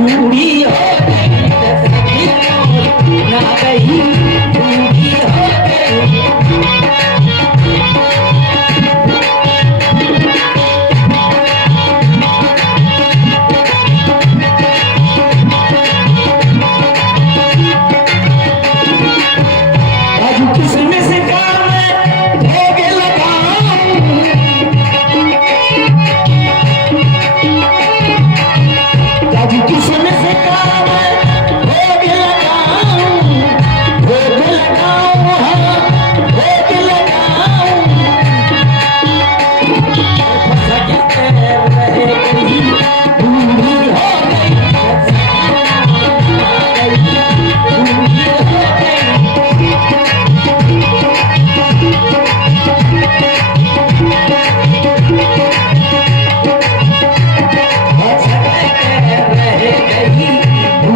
बूढ़ी हो गई ना गई बूढ़ी हो गई। आज किसमें से काम भोग लगाऊं, आज किसमें से काम भोग लगाऊं, भोग लगाऊं, हाँ भोग लगाऊं। सजते रहे गई बूढ़ी हो गई,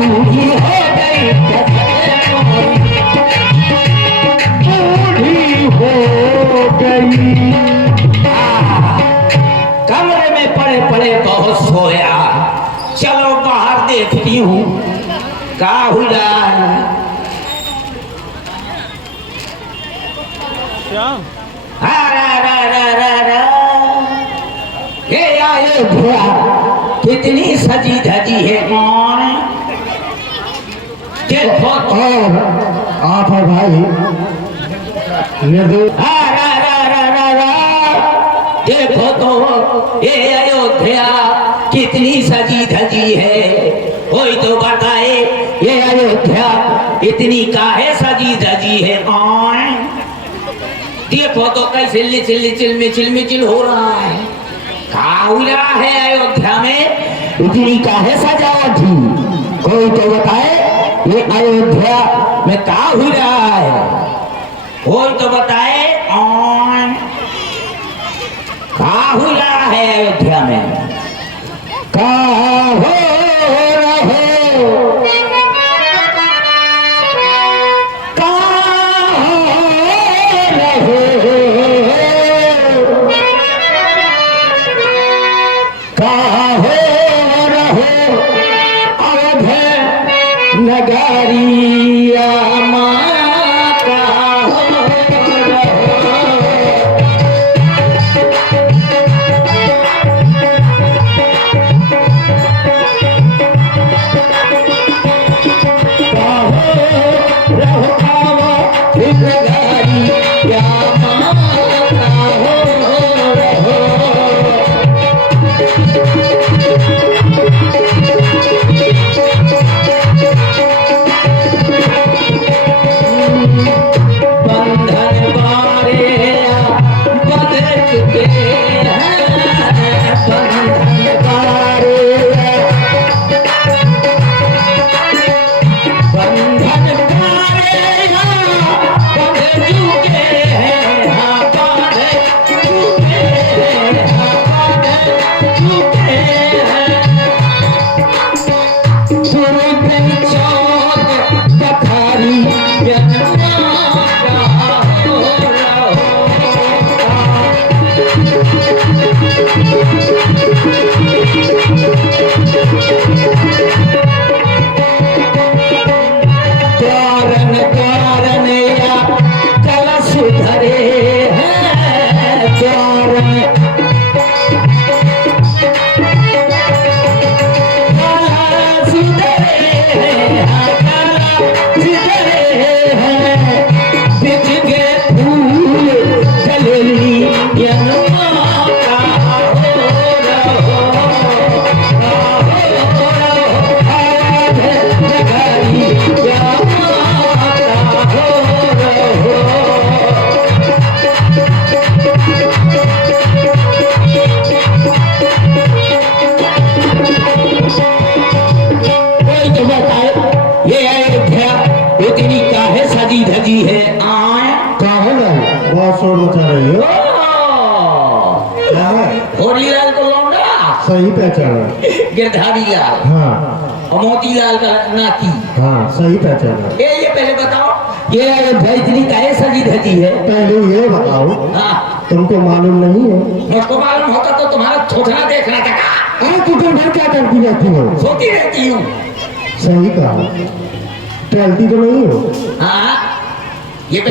बूढ़ी हो गई। बूढ़ी हो गई, बूढ़ी हो गई। कमरे में पड़े पड़े बहुत सोया, चलो बाहर देखती हूँ का हुआ। हे अयोध्या कितनी सजी धजी है कौन देखो आप है भाई निर्दोष। देखो तो ये अयोध्या कितनी सजी धजी है, कोई तो बताए ये अयोध्या इतनी काहे सजी धजी है कौन। देखो तो कैसे लिचिल लिचिल मिचिल मिचिल हो रहा है, काहुला है अयोध्या में इतनी काहे सजावट थी, कोई तो बताए ये अयोध्या में का हो रहा है, कोई तो बताए कौन का हो रहा है अयोध्या में। का हो रहो, का हो रहो, का हो रहो अवध नगरिया माता हो रहो। सही पहचाना। गिरधारी लाल, हाँ, और मोतीलाल का नाती। हाँ सही पहचाना। ये पहले बताओ ये अयोध्या इतनी काहे सजी धजी है? पहले ये बताओ, हाँ तुमको मालूम नहीं है? मुझको मालूम होता तो तुम्हारा थोथना देखना था का? आप तो दिन भर क्या करती रहती हो? सोती रहती हूँ। सही कहा, टहलती तो नहीं हो? हाँ ये तो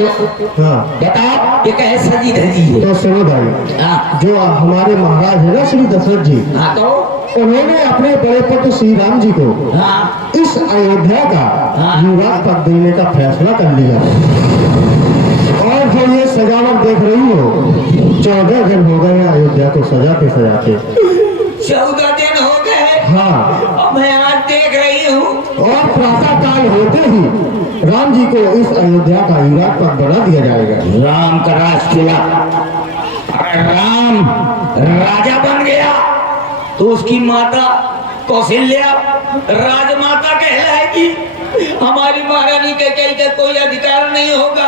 हाँ बताओ, ये कहे सजी धजी है। तो सुनो भाई, हाँ जो हमारे महाराज है ना श्री दशरथ जी, हाँ तो उन्होंने अपने बड़े पुत्र श्री राम जी को हाँ इस अयोध्या का हाँ। युवराज पद देने का फैसला कर लिया। और जो ये सजावट देख रही हो, 14 दिन हो गए हैं अयोध्या को सजाते सजाते। 14 दिन हो गए। हाँ, अब मैं आज देख रही हूँ। और प्रातः काल होते ही राम जी को इस अयोध्या का युवराज पद बना दिया जाएगा। राम का राज खुला, अरे राम राजा बन गया तो उसकी माता कौशल्या राजमाता कहलाएगी। हमारी महारानी के कहीं का कोई अधिकार नहीं होगा।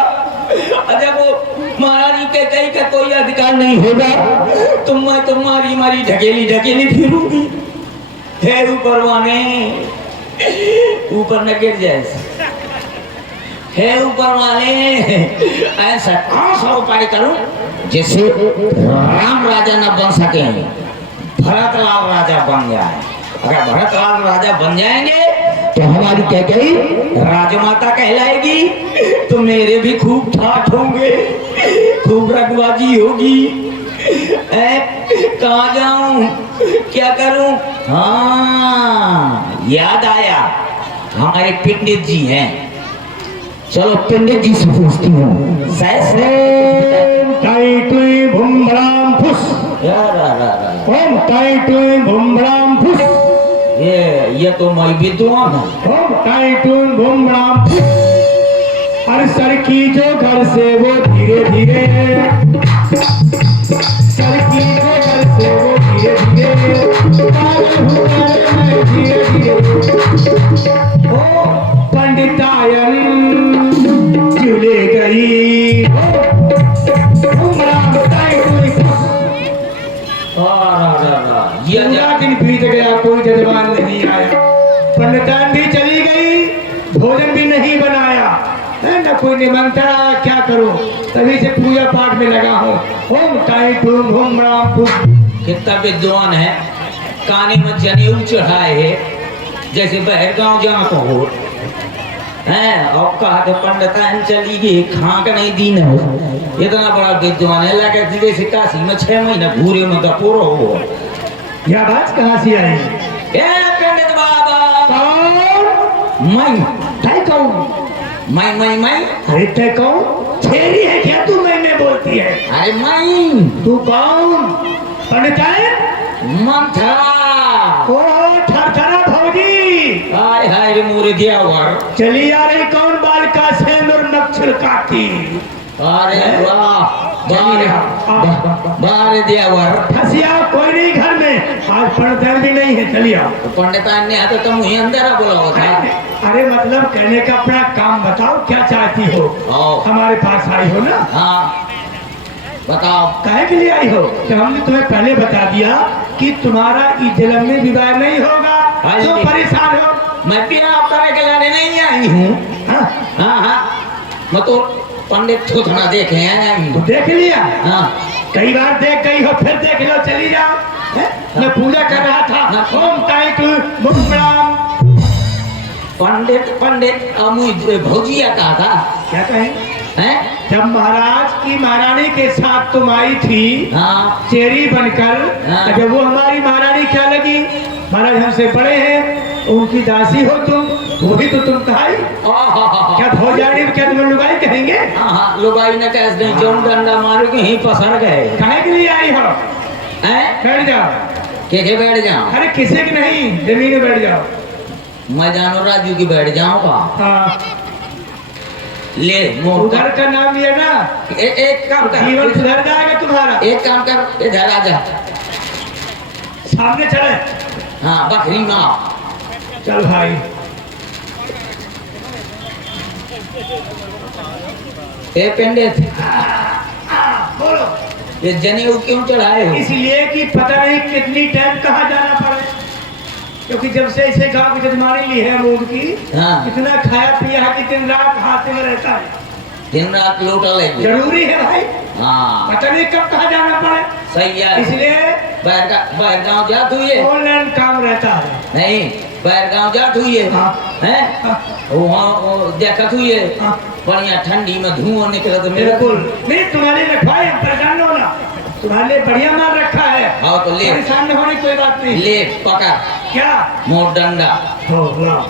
जब वो महारानी के कहीं का कोई अधिकार नहीं होगा तो मैं तुम्हारी मारी ढकेली ढकेली फिरूंगी। हे ऊपर वाले, ऊपर न गिर जाए। हे ऊपर वाले, ऐसा कौन सा उपाय करूं जिससे राम राजा न बन सके, भरतलाल राजा बन जाए। अगर भरतलाल राजा बन जाएंगे तो हमारी कैकेयी राजमाता कहलाएगी, तो मेरे भी खूब ठाठ होंगे, खूब रगबाजी होगी। कहाँ जाऊं, क्या करूं? हाँ याद आया, हमारे पंडित जी हैं, चलो पंडित जी से पूछती हूँ। ओम टाई टुई भूम भड़ाम फुस, ओम टाई टुई भूम भड़ाम फुस, ये तो मैं विद्वान हूँ। ओम टाई टुई भूम भड़ाम फुस। अरे सर की जो घर से वो धीरे धीरे, सर की जो घर से वो धीरे धीरे, पागल हुआ मैं धीरे धीरे। ओ पंडितायन चले गई, ये पूरा दिन बीत गया, कोई जजमान नहीं आया, पंडितान भी चली गई, भोजन भी नहीं बनाया है, न कोई निमंत्रण आया। क्या करूं, तभी से पूजा पाठ में लगा हूँ। ओम टाई टूम भूम राम फुस। कितना विद्वान है, काने में जनेऊ चढ़ाए है जैसे बहरगांव जहाँ को हो है। और कहा तो पंडितान चली गई, खाक नहीं दी न हो। इतना बड़ा विद्वान है, लगे जैसे काशी में 6 महीना घूरे में गपोरो हो। यह बात कहाँ से आई? ए पंडित बाबा, कौन? मैं तै कौन? मैं अरे तै कौन? छेरी है क्या तू मैं बोलती है? अरे मैं तू कौन? पंडितान? मंथरा। ओ ठरठरा भौजी, हाय हाय रे मोरे दियावर। चली आ रही कौन बालिका सेंदूर नक्षर काटी? अरे वाह, बारे दियावर। फंसिया कोई नहीं घर में, आज पंडितान भी नहीं है, चलिए आओ। पंडितान ने आता तो मुझे अंदर बुलाओ था। अरे मतलब कहने का अपना काम बताओ, क्या चाहती हो? आओ। हमारे पास आई हो ना? हाँ बताओ। काहे के लिए आई हो? कि हमने तुम्हें पहले बता दिया कि तुम्हारा इस जन्म में विवाह नहीं होगा, हाँ तो जी। परेशान हो। मैं भी आप तरह के लाने नहीं आई हूँ। हाँ, हाँ हाँ, मैं तो पंडित थोथना देखे हैं। तो देख लिया, हाँ कई बार देख गई हो, फिर देख लो, चली जाओ। हैं? मैं पूजा कर रहा था। हाँ। ओम टाई टू भूम राम। पंडित मुझे भौजिया कहा था। क्या कहें? हैं? जब महाराज की महारानी के साथ तुम आई थी हाँ चेरी बनकर, हाँ। जब वो हमारी महारानी क्या लगी? महाराज हमसे बड़े हैं, उनकी दासी हो तुम, वही तो तुम कहाई। क्या भौजानी क्या तुम्हें लुगाई कहेंगे? हाँ हाँ, लुगाई न कह दे, जौन डंडा मारो के यहीं पसर गए। काहे के लिए आई हो? हैं? बैठ जाओ। के बैठ जाओ? अरे किसी की नहीं, जमीन में बैठ जाओ। मैं जानो राजू की बैठ जाऊंगा। हाँ, ले मोर उधर का नाम लिया ना, एक काम कर, जीवन सुधर जाएगा तुम्हारा। एक काम कर, इधर आ जा। सामने चले। हाँ बकरी माँ। चल भाई। ए पंडित, बोलो। ये जनेऊ क्यों चढ़ाए हो? इसलिए कि पता नहीं कितनी टाइम कहाँ जाना पड़े, क्योंकि जब से इसे गांव की जजमानी ली है मूड की, हाँ। इतना खाया पिया है कि दिन रात हाथ में रहता है। दिन रात लोटा लेंगे। जरूरी है भाई, हाँ पता नहीं कब कहाँ जाना पड़े, सही है। इसलिए बैरगांव जात हुई है? ऑनलाइन काम रहता है। नहीं, बैरगांव जात हुई है? हाँ। हैं? हाँ। वहाँ देखत हुई है हाँ। बढ़िया ठंडी में धुआं निकलत मेरे बिल्कुल नहीं, तुम्हारे लिए रखवाए, परेशान न होना, तुम्हारे लिए बढ़िया माल रखा है। हाँ तो ले परेशान न होने की कोई बात नहीं। ले पकड़ क्या? मोर डंडा, हो लाओ,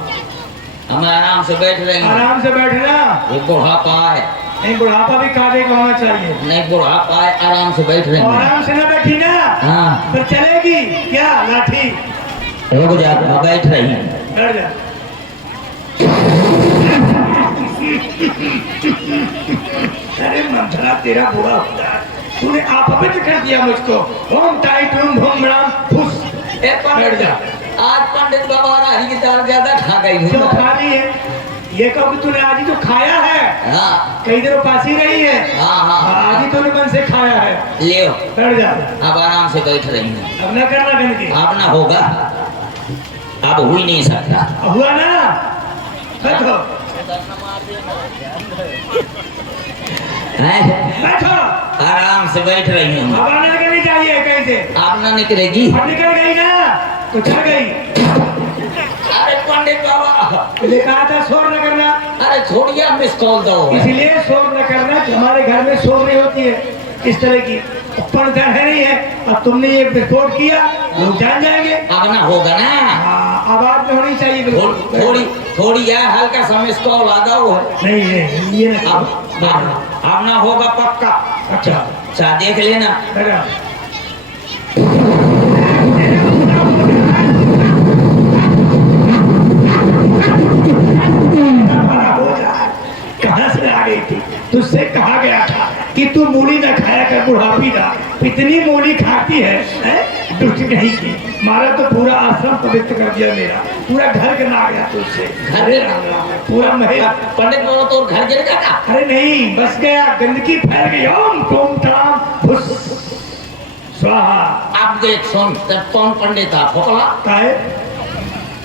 हम आराम से बैठ रहे हैं। आराम से बैठना। ये बुढ़ापा है, नहीं, बुढ़ापा भी काटे का होना चाहिए। नहीं बुढ़ापा है, आराम से बैठ रहे हैं। आराम से ना बैठी ना, हाँ पर चलेगी क्या लाठी? रुक जा, मैं बैठ रही हूँ। बैठ जा। अरे मंथरा तेरा बुरा होता है, तूने आप कर दिया मुझको। ओम टाइट रूम भोम राम फुस। ए पंडित जा, आज पंडित बाबा राही की दाल ज्यादा खा गई हूँ। क्यों खा ली है? ये कहो कि तूने आज ही तो खाया है, हाँ कई देर उपास ही रही है। हाँ हाँ आज ही तूने मन से खाया है। ले बैठ जा, अब आराम से बैठ रही हूँ। अब न करना गंदगी। अब ना होगा, अब हो ही नहीं सकता। हुआ ना? बैठो हैं? बैठो, आराम से बैठ रही हूँ। हवा न निकलनी चाहिए कहीं से। अब ना निकलेगी। अब निकल गई ना तो चल गई। अरे पंडित बाबा, तुझे कहा था शोर न करना, अरे छोड़िए, मिस कॉल दो। इसलिए शोर न करना कि हमारे घर में शोर नहीं होती है इस तरह की। पर्दा है नहीं है, अब तुमने ये विस्फोट किया, लोग जान जाएंगे। अब ना होगा ना, हाँ, आवाज में होनी चाहिए बिल्कुल। थोड़ी यार हल्का सा मिस कॉल आ जाओ। नहीं नहीं, ये ना अब ना होगा पक्का। अच्छा अच्छा देख लेना। बेटा, कहाँ से आ गई थी? तुझसे कहा गया था कि तू मूली न खाया कर, बुढ़ापी का इतनी मूली खाती है, हैं? दुष्ट नहीं की, मारा तो पूरा आश्रम पवित्र कर दिया मेरा, पूरा घर गिरा गया तुझसे। घर पूरा महल। पंडित बाबा तो घर गिर गया। अरे नहीं, बस गया, गंदगी फैल गई। ओम टोम टाम फुस स्वाहा। अब देख सुन, तब कौन पंडित था? फोकला काहे?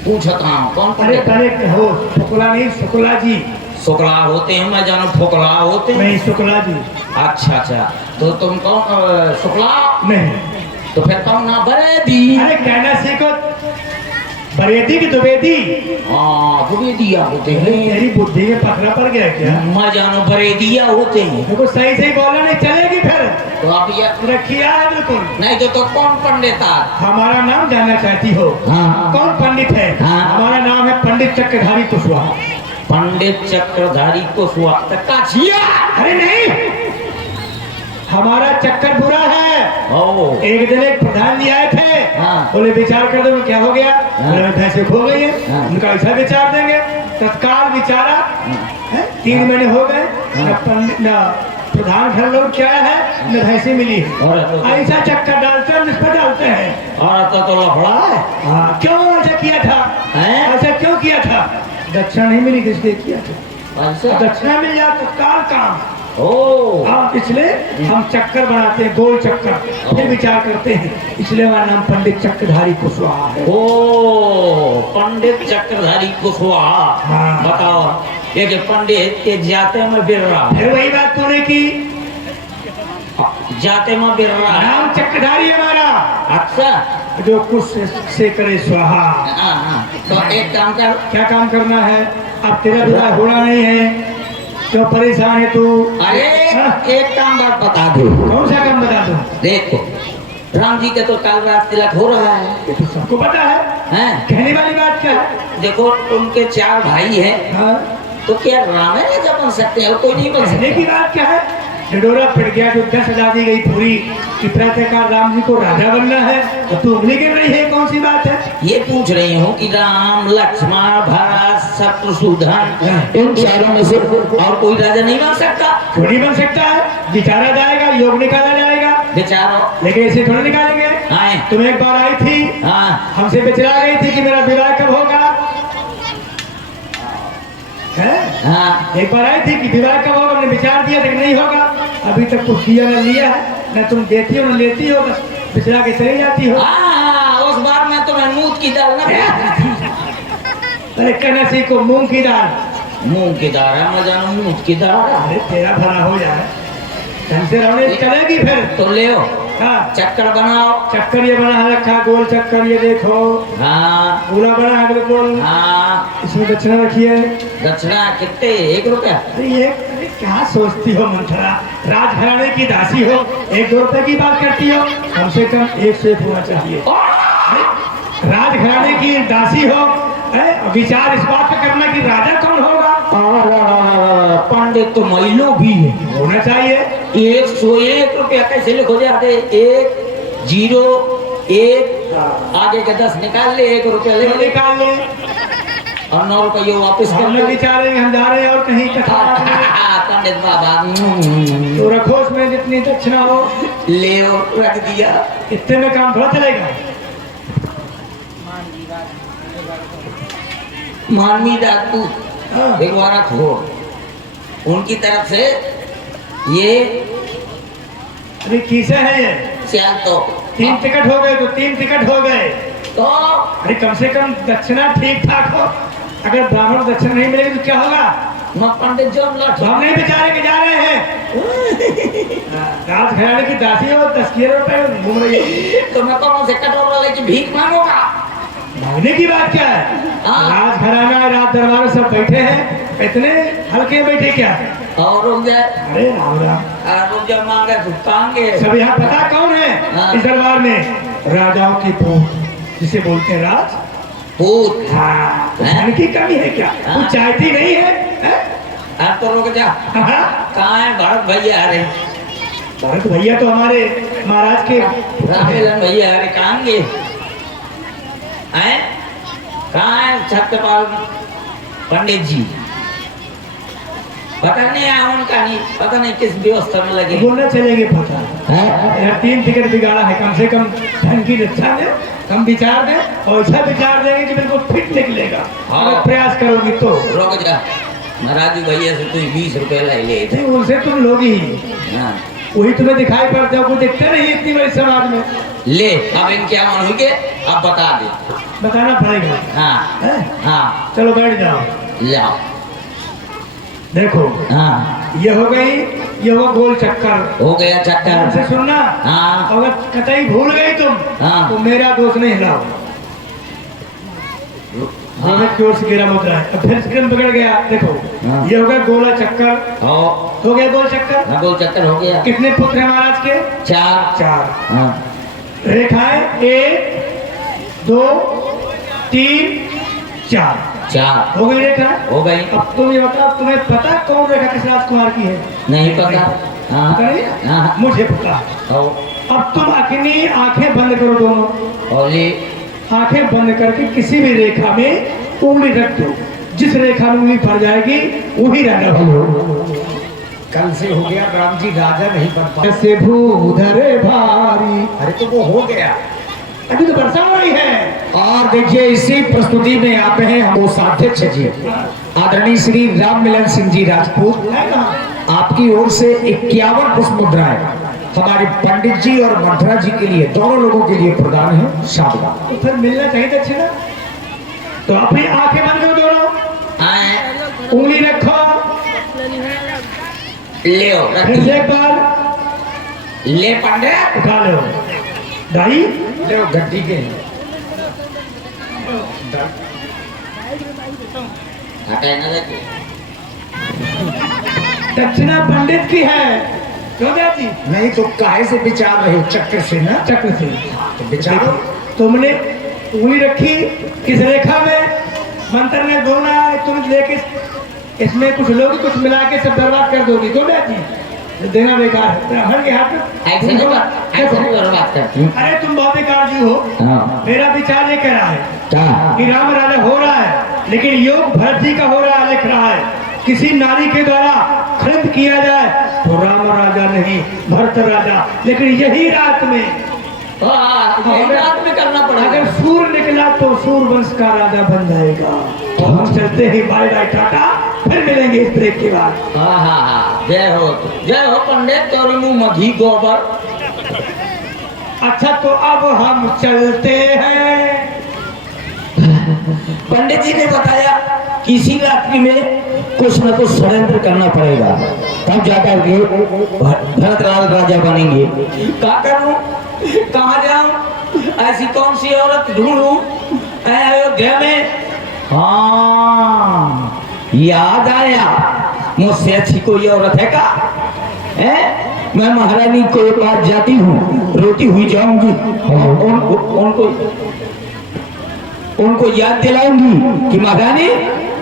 पूछता हूँ कौन अरे पंडित? पहले हो, शुक्ला नहीं, शुक्ला जी। शुक्ला होते हैं, मैं जानू फोकला होते हैं। नहीं, शुक्ला जी अच्छा अच्छा, तो तुम कौन? शुक्ला? नहीं। तो फिर कौन ना? बरेदी। अरे कहना सीखो, बरेदी की दुबेदी। हाँ बुरेदिया होते अरे हैं। तेरी बुद्धि में पकड़ा पड़ गया क्या? मैं जानू बरेदिया होते हैं। देखो सही सही बोला, नहीं चलेगी फिर। तो आप ये रखिया है बिल्कुल। नहीं तो कौन पंडित था? हमारा नाम जानना चाहती हो? हाँ। कौन पंडित है? हाँ। हमारा नाम है पंडित चक्रधारी कुशवाहा। पंडित चक्रधारी कुशवाहा। काछिया? अरे नहीं, हमारा चक्कर बुरा है। ओ एक दिन एक प्रधान जी आए थे, हाँ। बोले विचार कर दो, क्या हो गया? हाँ। बोले भैंसे खो गई है। हाँ। उनका ऐसा विचार देंगे, तत्काल विचारा है। 3 महीने हो गए, न पंडित न प्रधान घर लौट के आया है, न भैंसे मिली है। और तो- ऐसा चक्कर डालते हैं, जिस पर डालते हैं। और तो लफड़ा है। हाँ, क्यों ऐसा किया था? हैं? ऐसा क्यों किया था? दक्षिणा नहीं मिली, किसने किया था? ऐसा? दक्षिणा मिल जाए तत्काल काम। ओ हाँ, इसलिए हम चक्कर बनाते हैं, गोल चक्कर, फिर विचार करते हैं। इसलिए हमारा नाम पंडित चक्रधारी कुशवाहा है। ओ पंडित चक्रधारी कुशवाहा। हाँ। बताओ, ये जो पंडित के जाते में बिर्रा, फिर वही बात तूने की, जाते में बिर्रा है। नाम चक्रधारी हमारा, अच्छा जो कुछ से करे स्वाहा। हाँ हाँ, तो एक काम कर। क्या काम करना है? अब तेरा विवाह होना नहीं है, क्यों परेशान है तू? अरे हाँ? एक काम बात बता दो। कौन सा काम बता दो? देखो, राम जी के तो कल रात तिलक हो रहा है, ये तो सबको पता है। हैं? कहने वाली बात क्या है? देखो उनके 4 भाई हैं, हाँ? तो क्या राम है राजा बन सकते हैं और कोई नहीं बन कहने की सकता? बात क्या है? ढिढोरा पिट गया, जो 10 सजा दी गई पूरी, कितना का राम जी को राजा बनना है, तो तू उंगली गिर रही है, कौन सी बात है? ये पूछ रही हूँ कि राम लक्ष्मण भरत शत्रुसूदन, इन चारों में से और कोई राजा नहीं बन सकता? क्यों नहीं बन सकता है? विचारा जाएगा, योग निकाला जाएगा, बेचारो लेकिन ऐसे थोड़ा निकालेंगे। आए। तुम एक बार आई थी, हाँ हमसे विचरा गई थी कि मेरा विवाह कब होगा, है? हाँ, एक बार आई थी कि विवाह कब होगा, हमने विचार दिया लेकिन नहीं होगा। अभी तक कुछ किया न लिया है, न तुम देती हो न लेती हो, बस विचरा के चली जाती हो। हाँ, उस बार मैं तुम्हें मूंग की दाल ना, अरे कहना सीखो, मूंग की दाल। मूंग की दाल है, मैं जानू मूंग की दाल। अरे तेरा भला हो जाए, ढंग से रहने चलेगी फिर। तो ले हाँ। चक्कर बनाओ। चक्कर ये बना है रखा, गोल चक्कर ये देखो। हाँ पूरा बना है बिल्कुल। हाँ। इसमें दक्षिणा रखिए। दक्षिणा कितने? 1 रुपया? अरे क्या सोचती हो मंथरा, राजघराने की दासी हो, 1-2 रुपए की बात करती हो? कम से कम 1 से होना चाहिए। राजघराने की दासी हो, विचार इस बात पे करना कि राजा कौन होगा। पंडित तो महिलो भी है, होना चाहिए। 101 रुपया कैसे लिखो जाते? 1 0 1 आगे के 10 निकाल ले, 1 रुपया ले ले निकाल ले और 9 रुपये वापस कर हम ले। लोग विचारेंगे, हम जा रहे हैं और कहीं कथा। पंडित बाबा तो रखो उसमें जितनी दक्षिणा हो, ले रख दिया। इतने में काम थोड़ा चलेगा। मानवी डाकू हाँ। एक बार खो उनकी तरफ से ये अरे किसे है ये? सियाल तो 3 टिकट हो गए, तो 3 टिकट हो गए। तो अरे कम से कम दक्षिणा ठीक ठाक हो। अगर ब्राह्मण दक्षिणा नहीं मिलेगी तो क्या होगा? मैं पंडित जो लौट हम नहीं बेचारे के जा रहे हैं। राजघराने की दासी हो, 10 रुपए घूम रही है। तो मैं कौन से कटोरा लेके भीख मांगूंगा? भागने की बात क्या है? हाँ। राजघराना राज दरबार सब बैठे हैं, इतने हल्के बैठे क्या? और रुक जाए। अरे राम राम, रुक जा, मांगे झुकाएंगे सब यहाँ पता कौन है? हाँ। इस दरबार में राजाओं की पूत, जिसे बोलते हैं राज भूत। हाँ। तो हैं? धन की कमी है क्या? हाँ। कुछ चाहती नहीं है, हैं? अब तो रुक जा। हाँ। कहाँ है भरत भैया? अरे भरत भैया तो हमारे महाराज के राममिलन भैया, अरे कहाँ गए हैं? कहाँ है सत्यपाल पंडित जी? पता नहीं है उनका, नहीं पता नहीं किस व्यवस्था में लगे। बोलना चलेंगे पता हैं? यार 3 टिकट बिगाड़ा है, कम से कम धन की रक्षा दे, हम विचार दें और ऐसा विचार देंगे कि बिल्कुल फिट निकलेगा। हाँ। अगर प्रयास करोगी तो। रुक जा, महाराज भैया से तू 20 रुपए ले ले। नहीं, उनसे तुम लोग ही, हाँ। वही तुम्हें दिखाई पड़ता है, वो दिखते नहीं इतनी बड़ी समाज में। ले अब इनके अमन हुई के अब बता दे। बताना पड़ेगा। हाँ हैं? हाँ चलो बैठ जाओ। लाओ। देखो, हाँ ये हो गई, ये हुआ गोल चक्कर। हो गया ध्यान चक्कर। से सुनना। हाँ। अगर कतई भूल गई तुम, हाँ। तो मेरा दोष नहीं हिलाओ। रोहित की ओर से गिरा मुद्रा है, अब फिर स्क्रीन बिगड़ गया। देखो, हाँ। ये हो गया गोला चक्कर। हो गया गोल चक्कर। हाँ गोल चक्कर हो गया। कितने पुत्र हैं महाराज के? 4। 4। हाँ रेखाएं 1 2 3 4 4 हो गई रेखा। हो गई। अब तुम ये बताओ, तुम्हें पता कौन रेखा किस राजकुमार की है? नहीं पता। हाँ पता नहीं? हाँ मुझे पता। हो अब तुम अपनी आंखें बंद करो दोनों। होली। आंखें बंद करके किसी भी रेखा में उंगली रख दो। जिस रेखा में उंगली पड़ जाएगी वही राजा होगा। कल से हो गया राम जी राजा नहीं बन पाए। ऐसे भूधरे भारी। अरे तो वो हो गया। अभी तो बरसा हो रही है। और देखिए इसी प्रस्तुति में आते हैं हम कोषाध्यक्ष जी आदरणीय श्री राम मिलन सिंह जी राजपूत। है कहाँ? आपकी ओर से 51 पुष्प मुद्राएं हमारे पंडित जी और मंथरा जी के लिए, दोनों लोगों के लिए प्रदान है। शाबाश। तो फिर मिलना चाहिए दक्षिणा। तो अपनी आंखें बंद करो दोनों, आए उंगली रखो। ले फिर से एक बार ले पंडित। उठा लो। दाई ले वो गड्डी के हटाए ना लगे। दक्षिणा पंडित की है। क्यों जी? नहीं तो काहे से विचार रहे हो? चक्र से ना, चक्र से। तो विचारो। तुमने उंगली रखी किस रेखा में? मंत्र ने बोला है, तुम लेके इसमें कुछ लोग कुछ मिला के सब बर्बाद कर दोगी। क्यों जी? देना बेकार है। ब्राह्मण के हाथ में ऐसे नहीं बर्बाद करती। अरे तुम बहुत बेकार जी हो। हाँ मेरा विचार ये कह रहा है क्या? कि राम राजा हो रहा है, लेकिन योग भरत जी का हो रहा है, लिख रहा है। किसी नारी के द्वारा खंड किया जाए तो राम राजा नहीं, भरत राजा। लेकिन यही रात में यही रात में करना अगर पड़ेगा। सूर निकला तो सूर वंश का राजा बन जाएगा। तो हम चलते ही, बाय बाय टाटा, फिर मिलेंगे इस ब्रेक के बाद। हाँ हाँ हाँ, जय हो पंडित। तेरे मुंह मधी गोबर। अच्छा तो अब हम चलते हैं। पंडित जी ने बताया कि इसी रात्रि में कुछ न कुछ षड्यंत्र करना पड़ेगा, तब जाकर के भरतलाल राजा बनेंगे। क्या करूं, कहाँ जाऊं, ऐसी कौन सी औरत ढूंढूं अयोध्या में? हाँ, याद आया, मुझसे अच्छी कोई औरत है क्या? मैं महारानी को एक बार जाती हूँ, रोती हुई जाऊंगी, उनको याद दिलाऊंगी कि महारानी,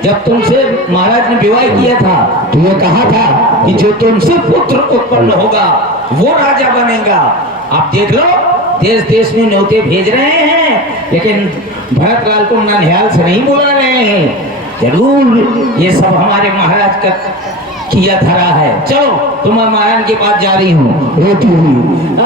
जब तुमसे महाराज ने विवाह किया था तो ये कहा था कि जो तुमसे पुत्र उत्पन्न होगा वो राजा बनेगा। आप देख लो, देश देश में न्योते भेज रहे हैं, लेकिन भरतलाल को ननिहाल से नहीं बुला रहे हैं। जरूर ये सब हमारे महाराज का किया धरा है। चलो, तुम्हारे महाराज के पास जा रही हूँ रोती हुई।